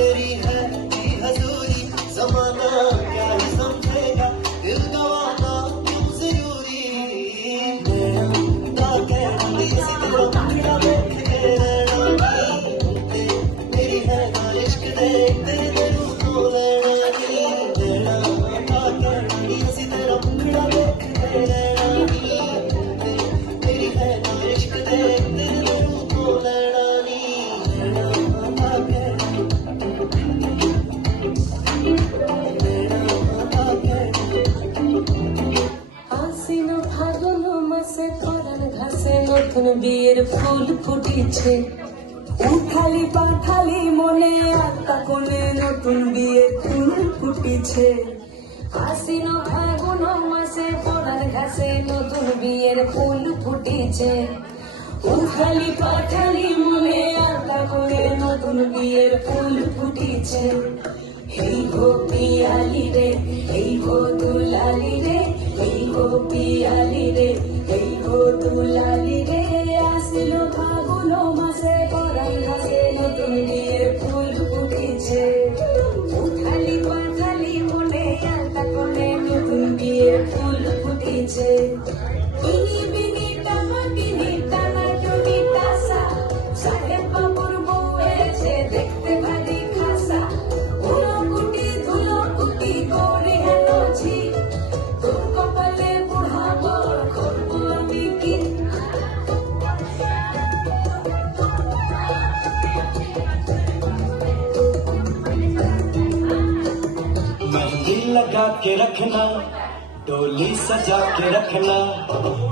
तेरी है जी हजूरी, जमाना क्या ही समझेगा, दिल गवाना क्यों जरूरी। नैना ताके इसी तेरा मुखड़ा देख के रहना नी, मेरी है ना इश्क दे तेरे दिल को लेना नी। नैना ताके इसी तेरा मुखड़ा देख के रहना नी, मेरी है ना इश्क दे तेरे दिल को लेना नी। নতুন বিয়ের ফুল ফুটিছে, উঠালি পাঠালি মনে আত্মা কোণে নতুন বিয়ের ফুল ফুটিছে। আশ্বিন ফাগুন মাসে পড়ার ঘাসে নতুন বিয়ের ফুল ফুটিছে, উঠালি পাঠালি মনে আত্মা কোণে নতুন বিয়ের ফুল ফুটিছে। এই গো পিয়ালি রে, এই গো দুলালি রে, এই গো পিয়ালি রে, এই গো দুলালি রে। আসিল ফাগুন মাসে পরাণ ঘাসে নতুন বিয়ের ফুল ফুটিছে, উঠালি পাঠালি মনে আলতা কোণে নতুন বিয়ের ফুল ফুটিছে। ইনি বিনি টানা কিনি টানা টুনি টাসা, সাহেব বাবুর বউ এসে দেখতে ভারী খাসা। ধুলোকুটি ধুলোকুটি করে হেনছি, তোর কপালে বুড়া বর করবো আমি কি। मेहंदी लगा के रखना, डोली सजा के रखना,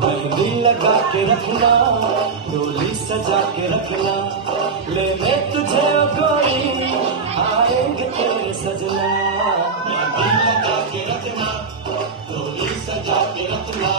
मेहंदी लगा के रखना, डोली सजा के रखना। लेने तुझे ओ कोई आएंगे तेरे सजना। मेहंदी लगा के रखना, डोली सजा के रखना।